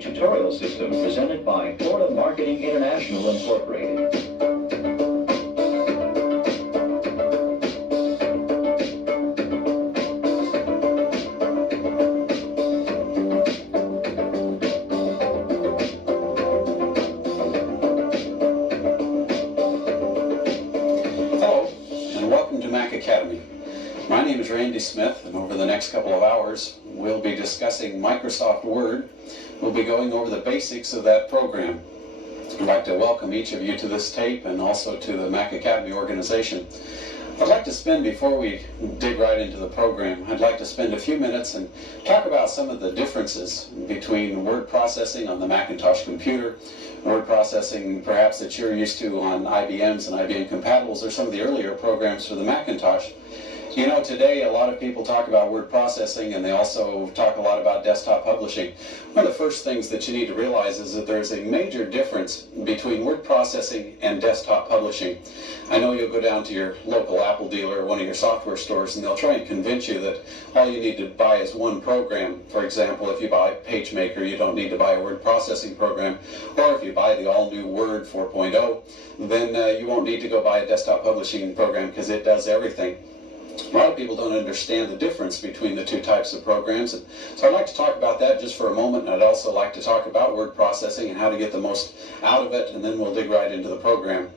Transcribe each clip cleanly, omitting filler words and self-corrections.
tutorial system presented by Florida Marketing International Incorporated. My name is Randy Smith, and over the next couple of hours, we'll be discussing Microsoft Word. We'll be going over the basics of that program. I'd like to welcome each of you to this tape and also to the Mac Academy organization. I'd like to spend, before we dig right into the program, I'd like to spend a few minutes and talk about some of the differences between word processing on the Macintosh computer, word processing perhaps that you're used to on IBMs and IBM compatibles, or some of the earlier programs for the Macintosh. You know, today a lot of people talk about word processing, and they also talk a lot about desktop publishing. One of the first things that you need to realize is that there's a major difference between word processing and desktop publishing. I know you'll go down to your local Apple dealer or one of your software stores, and they'll try and convince you that all you need to buy is one program. For example, if you buy PageMaker, you don't need to buy a word processing program. Or if you buy the all-new Word 4.0, then you won't need to go buy a desktop publishing program because it does everything. A lot of people don't understand the difference between the two types of programs, and so I'd like to talk about that just for a moment, and I'd also like to talk about word processing and how to get the most out of it, and then we'll dig right into the program.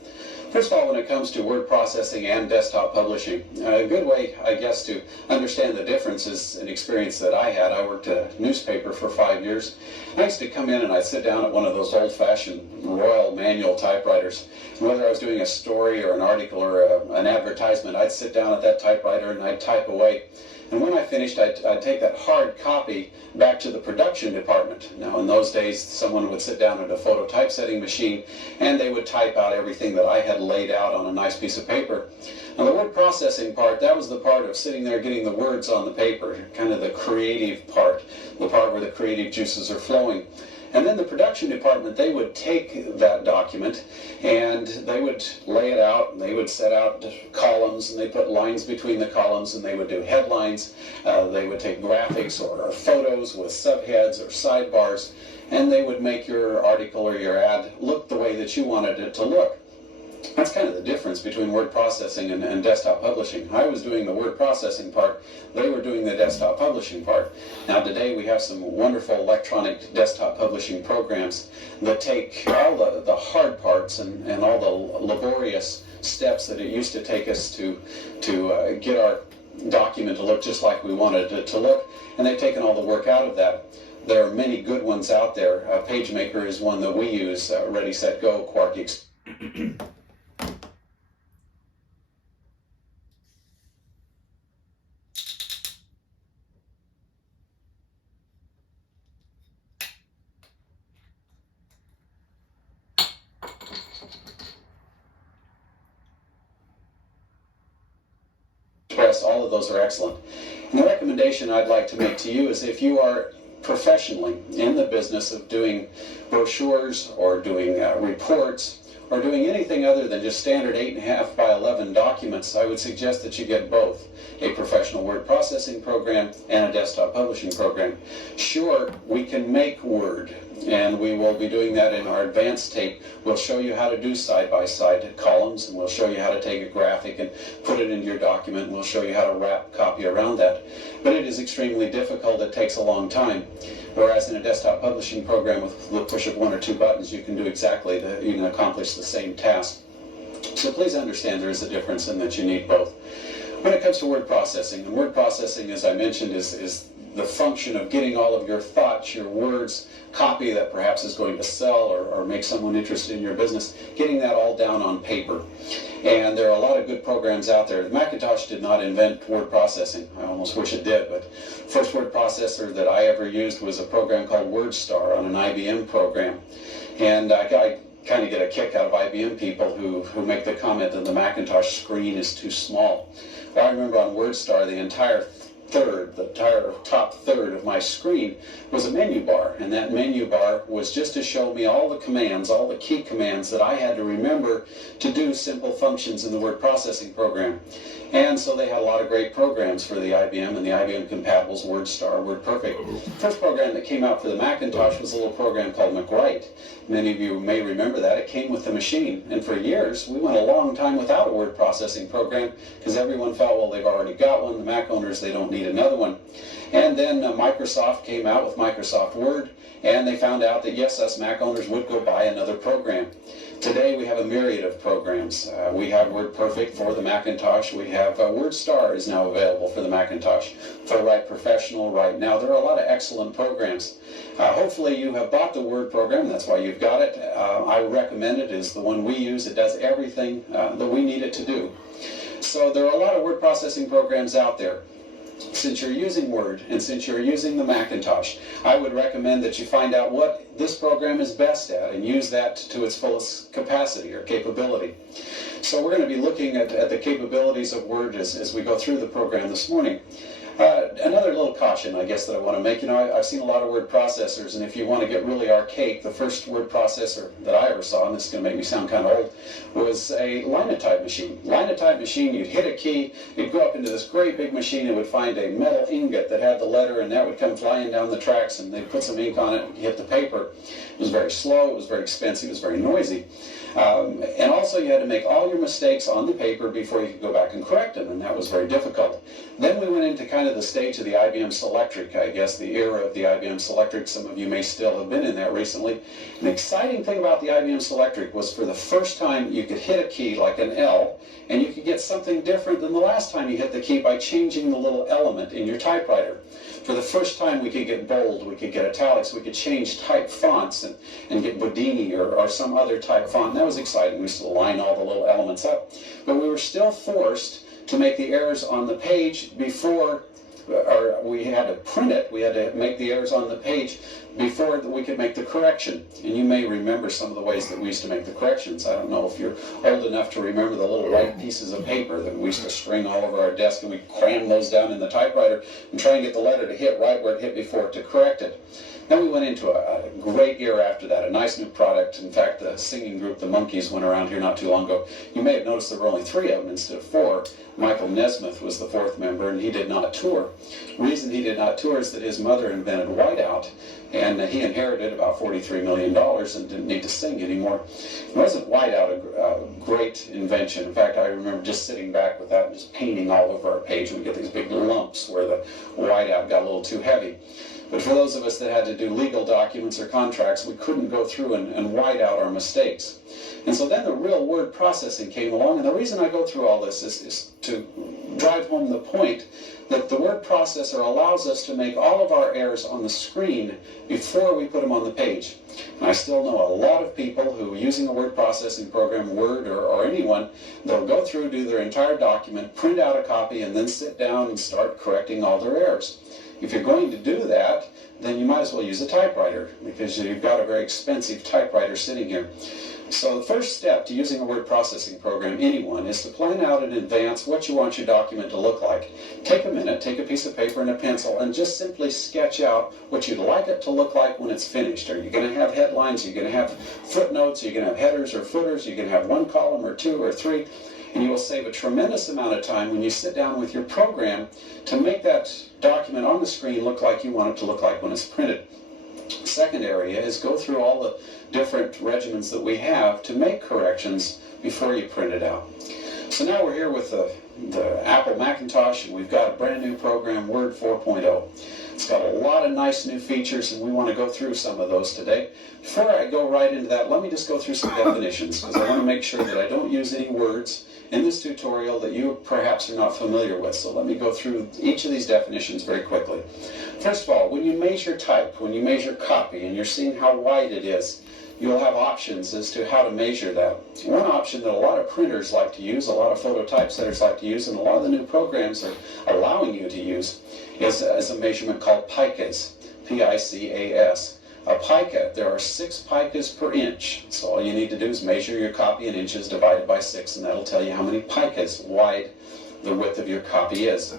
First of all, when it comes to word processing and desktop publishing, a good way, I guess, to understand the difference is an experience that I had. I worked at a newspaper for 5 years. I used to come in and I'd sit down at one of those old-fashioned Royal manual typewriters. And whether I was doing a story or an article or an advertisement, I'd sit down at that typewriter and I'd type away. And when I finished, I'd take that hard copy back to the production department. Now, in those days, someone would sit down at a photo typesetting machine, and they would type out everything that I had laid out on a nice piece of paper. Now, the word processing part, that was the part of sitting there getting the words on the paper, kind of the creative part, the part where the creative juices are flowing. And then the production department, they would take that document and they would lay it out, and they would set out columns, and they put lines between the columns, and they would do headlines. They would take graphics or photos with subheads or sidebars, and they would make your article or your ad look the way that you wanted it to look. That's kind of the difference between word processing and desktop publishing. I was doing the word processing part. They were doing the desktop publishing part. Now today we have some wonderful electronic desktop publishing programs that take all the hard parts and all the laborious steps that it used to take us to get our document to look just like we wanted it to look, and they've taken all the work out of that. There are many good ones out there. PageMaker is one that we use, Ready, Set, Go, Quark. All of those are excellent. And the recommendation I'd like to make to you is, if you are professionally in the business of doing brochures or doing reports or doing anything other than just standard 8.5 by 11 documents, I would suggest that you get both a professional word processing program and a desktop publishing program. Sure, we can make Word, and we will be doing that in our advanced tape. We'll show you how to do side-by-side columns, and we'll show you how to take a graphic and put it into your document, and we'll show you how to wrap copy around that. But it is extremely difficult. It takes a long time. Whereas in a desktop publishing program with the push of 1 or 2 buttons, you can do exactly you can accomplish the same task. So please understand there is a difference and that you need both. When it comes to word processing, and word processing, as I mentioned, is the function of getting all of your thoughts, your words, copy that perhaps is going to sell or make someone interested in your business, getting that all down on paper. And there are a lot of good programs out there. The Macintosh did not invent word processing. I almost wish it did, but the first word processor that I ever used was a program called WordStar on an IBM program. And I kind of get a kick out of IBM people who make the comment that the Macintosh screen is too small. Well, I remember on WordStar, the entire third, the entire top third of my screen was a menu bar, and that menu bar was just to show me all the commands, all the key commands that I had to remember to do simple functions in the word processing program. And so they had a lot of great programs for the IBM and the IBM compatibles, WordStar, WordPerfect. First program that came out for the Macintosh was a little program called McWrite. Many of you may remember that. It came with the machine, and for years we went a long time without a word processing program because everyone felt, well, they've already got one. The Mac owners, they don't need another one. And then Microsoft came out with Microsoft Word, and they found out that yes, us Mac owners would go buy another program. Today we have a myriad of programs. We have WordPerfect for the Macintosh. We have WordStar is now available for the Macintosh. For Write Professional right now, there are a lot of excellent programs. Hopefully you have bought the Word program. That's why you've got it. I recommend it. It's the one we use. It does everything that we need it to do. So there are a lot of word processing programs out there. Since you're using Word and since you're using the Macintosh, I would recommend that you find out what this program is best at and use that to its fullest capacity or capability. So we're going to be looking at the capabilities of Word as we go through the program this morning. Another little caution, I guess, that I want to make. You know, I've seen a lot of word processors, and if you want to get really archaic, the first word processor that I ever saw, and this is going to make me sound kind of old, was a linotype machine. Linotype machine, you'd hit a key, it'd go up into this great big machine, it would find a metal ingot that had the letter, and that would come flying down the tracks, and they'd put some ink on it and hit the paper. It was very slow, it was very expensive, it was very noisy. And also you had to make all your mistakes on the paper before you could go back and correct them, and that was very difficult. Then we went into kind of the stage of the IBM Selectric, I guess, the era of the IBM Selectric. Some of you may still have been in that recently. An exciting thing about the IBM Selectric was for the first time you could hit a key like an L, and you could get something different than the last time you hit the key by changing the little element in your typewriter. For the first time we could get bold, we could get italics, we could change type fonts and get Bodini or some other type font. And that was exciting. We used to line all the little elements up. But we were still forced to make the errors on the page before, or we had to print it, we had to make the errors on the page before we could make the correction. And you may remember some of the ways that we used to make the corrections. I don't know if you're old enough to remember the little white pieces of paper that we used to string all over our desk, and we'd cram those down in the typewriter and try and get the letter to hit right where it hit before to correct it. Then we went into a great era after that, a nice new product. In fact, the singing group, the Monkees, went around here not too long ago. You may have noticed there were only 3 of them instead of 4. Michael Nesmith was the 4th member, and he did not tour. The reason he did not tour is that his mother invented whiteout, and he inherited about $43 million and didn't need to sing anymore. It wasn't whiteout a great invention. In fact, I remember just sitting back with that and just painting all over our page. We'd get these big lumps where the whiteout got a little too heavy. But for those of us that had to do legal documents or contracts, we couldn't go through and white out our mistakes. And so then the real word processing came along, and the reason I go through all this is to drive home the point that the word processor allows us to make all of our errors on the screen before we put them on the page. And I still know a lot of people who, using a word processing program, Word or anyone, they'll go through, do their entire document, print out a copy, and then sit down and start correcting all their errors. If you're going to do that, then you might as well use a typewriter, because you've got a very expensive typewriter sitting here. So the first step to using a word processing program, anyone, is to plan out in advance what you want your document to look like. Take a minute, take a piece of paper and a pencil, and just simply sketch out what you'd like it to look like when it's finished. Are you going to have headlines? Are you going to have footnotes? Are you going to have headers or footers? Are you going to have 1 column or 2 or 3? And you will save a tremendous amount of time when you sit down with your program to make that document on the screen look like you want it to look like when it's printed. Second area is go through all the different regimens that we have to make corrections before you print it out. So now we're here with the Apple Macintosh, and we've got a brand new program, Word 4.0. It's got a lot of nice new features, and we want to go through some of those today. Before I go right into that, let me just go through some definitions, because I want to make sure that I don't use any words in this tutorial that you perhaps are not familiar with. So let me go through each of these definitions very quickly. First of all, when you measure type, when you measure copy, and you're seeing how wide it is, you'll have options as to how to measure that. One option that a lot of printers like to use, a lot of phototypesetters like to use, and a lot of the new programs are allowing you to use, is a measurement called picas, P-I-C-A-S. A pica, there are 6 picas per inch. So all you need to do is measure your copy in inches divided by 6, and that'll tell you how many picas wide the width of your copy is.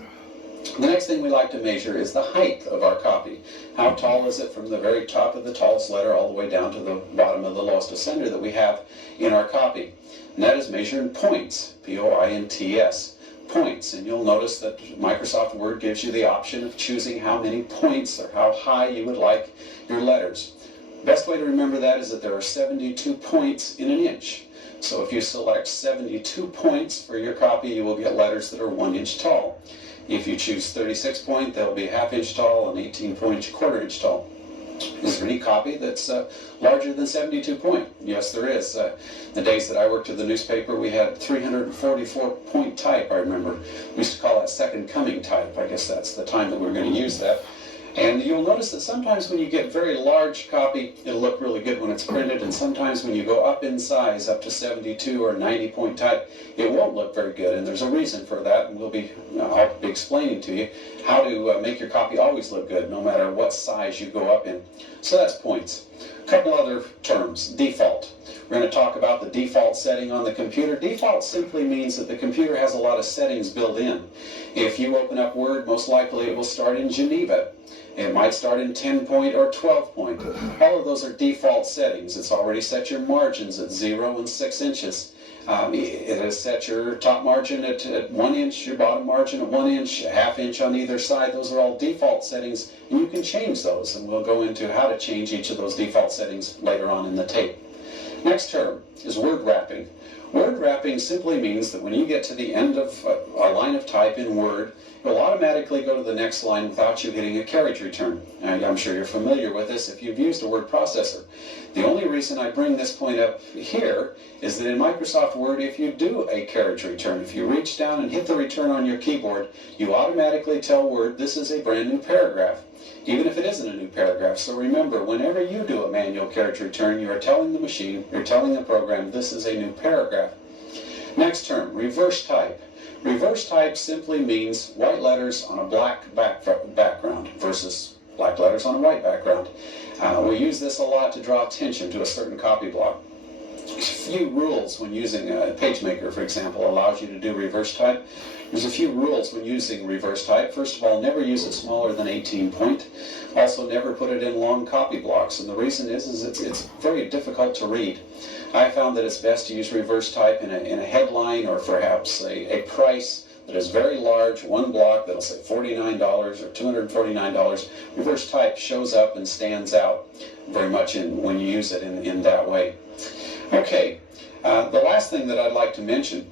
The next thing we like to measure is the height of our copy. How tall is it from the very top of the tallest letter all the way down to the bottom of the lowest ascender that we have in our copy? And that is measured in points, P-O-I-N-T-S, points. And you'll notice that Microsoft Word gives you the option of choosing how many points or how high you would like your letters. Best way to remember that is that there are 72 points in an inch. So if you select 72 points for your copy, you will get letters that are 1 inch tall. If you choose 36 point, they'll be ½ inch tall, and 18 point, ¼ inch tall. Is there any copy that's larger than 72 point? Yes, there is. The days that I worked at the newspaper, we had 344 point type, I remember. We used to call that second coming type. I guess that's the time that we were going to use that. And you'll notice that sometimes when you get very large copy, it'll look really good when it's printed, and sometimes when you go up in size, up to 72 or 90 point type, it won't look very good, and there's a reason for that, and I'll be explaining to you how to make your copy always look good, no matter what size you go up in. So that's points. A couple other terms. Default. We're going to talk about the default setting on the computer. Default simply means that the computer has a lot of settings built in. If you open up Word, most likely it will start in Geneva. It might start in 10 point or 12 point. All of those are default settings. It's already set your margins at 0 and 6 inches. It has set your top margin at 1 inch, your bottom margin at 1 inch, ½ inch on either side. Those are all default settings, and you can change those, and we'll go into how to change each of those default settings later on in the tape. Next term is word wrapping. Word wrapping simply means that when you get to the end of a line of type in Word, it will automatically go to the next line without you hitting a carriage return. And I'm sure you're familiar with this if you've used a word processor. The only reason I bring this point up here is that in Microsoft Word, if you do a carriage return, if you reach down and hit the return on your keyboard, you automatically tell Word this is a brand new paragraph, even if it isn't a new paragraph. So remember, whenever you do a manual carriage return, you are telling the machine, you're telling the program, this is a new paragraph. Next term, reverse type. Reverse type simply means white letters on a black background versus black letters on a white background. We use this a lot to draw attention to a certain copy block. A few rules when using a PageMaker, for example, allows you to do reverse type. There's a few rules when using reverse type. First of all, never use it smaller than 18 point. Also, never put it in long copy blocks. And the reason is it's very difficult to read. I found that it's best to use reverse type in a headline or perhaps a price that is very large, one block that'll say $49 or $249. Reverse type shows up and stands out very much when you use it in that way. Okay, the last thing that I'd like to mention,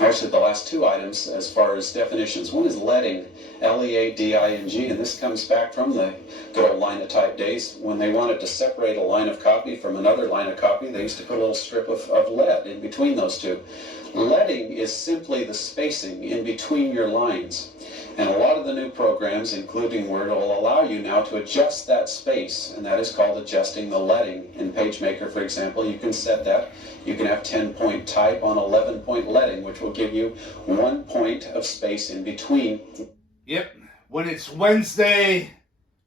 actually the last two items as far as definitions. One is leading, L-E-A-D-I-N-G, and this comes back from the good old line of type days. When they wanted to separate a line of copy from another line of copy, they used to put a little strip of lead in between those two. Leading is simply the spacing in between your lines. And a lot of the new programs, including Word, will allow you now to adjust that space, and that is called adjusting the leading. In PageMaker, for example, you can set that. You can have 10-point type on 11-point leading, which will give you 1 point of space in between. Yep. When it's Wednesday,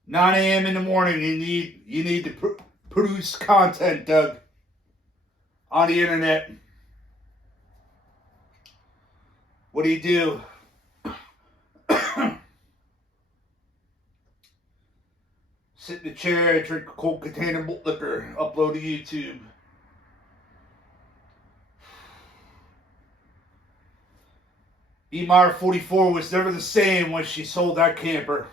9 a.m. in the morning, you need to produce content, Doug, on the internet. What do? Sit in the chair, drink a cold container of malt liquor, upload to YouTube. E. Meyer 44 was never the same when she sold that camper.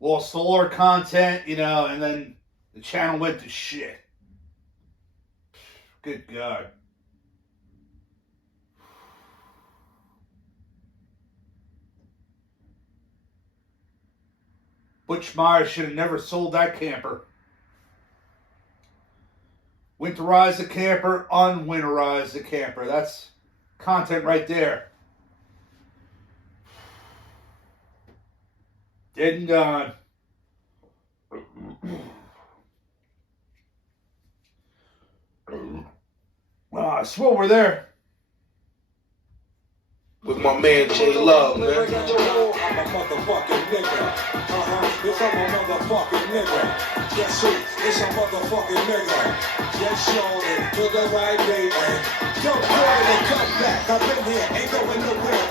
Lost all our content, and then the channel went to shit. Good God. Butch Meyer should have never sold that camper. Winterize the camper, unwinterize the camper. That's content right there. Dead and gone. I swear we're there. With my man J Love, man. I'm a motherfucking nigga. Yes, I'm a motherfucking nigga. Guess who? It's a motherfucking nigga. Yes, y'all, to the right, baby. Yo, boy, come back. I've been here, ain't going nowhere.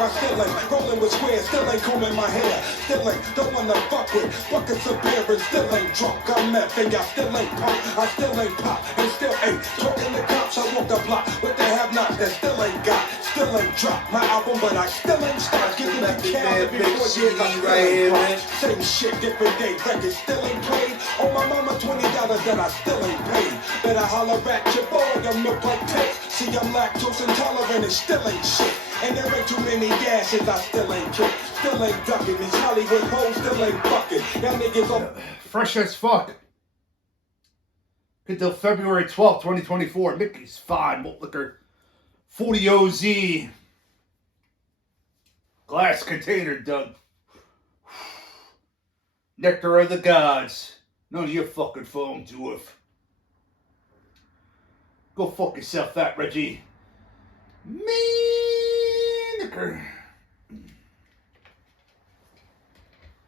still ain't combing my hair. Still ain't don't wanna fuck with buckets of beer and still ain't drunk. I'm meth and I still ain't punk. I still ain't pop and still ain't talking to cops. I walk the block with the have-nots that still ain't got, still ain't dropped my album, but I still ain't stopped. Giving the count every 4 years. I still ain't rock. Same shit, different day. Records still ain't played. On my mama $20 that I still ain't paid. Better holler at your boy, I'm milk like tape. See, I'm lactose intolerant and still ain't shit. And there ain't too many gashes, I still ain't kick. Still ain't ducking. These Hollywood hoes still ain't fucking. Y'all niggas on. Fresh as fuck. Until February 12th, 2024. Mickey's Fine Malt Liquor 40 OZ. Glass container, Doug. Nectar of the gods. None of your fucking phone, dwarf. Go fuck yourself, Fat Reggie. Me liquor.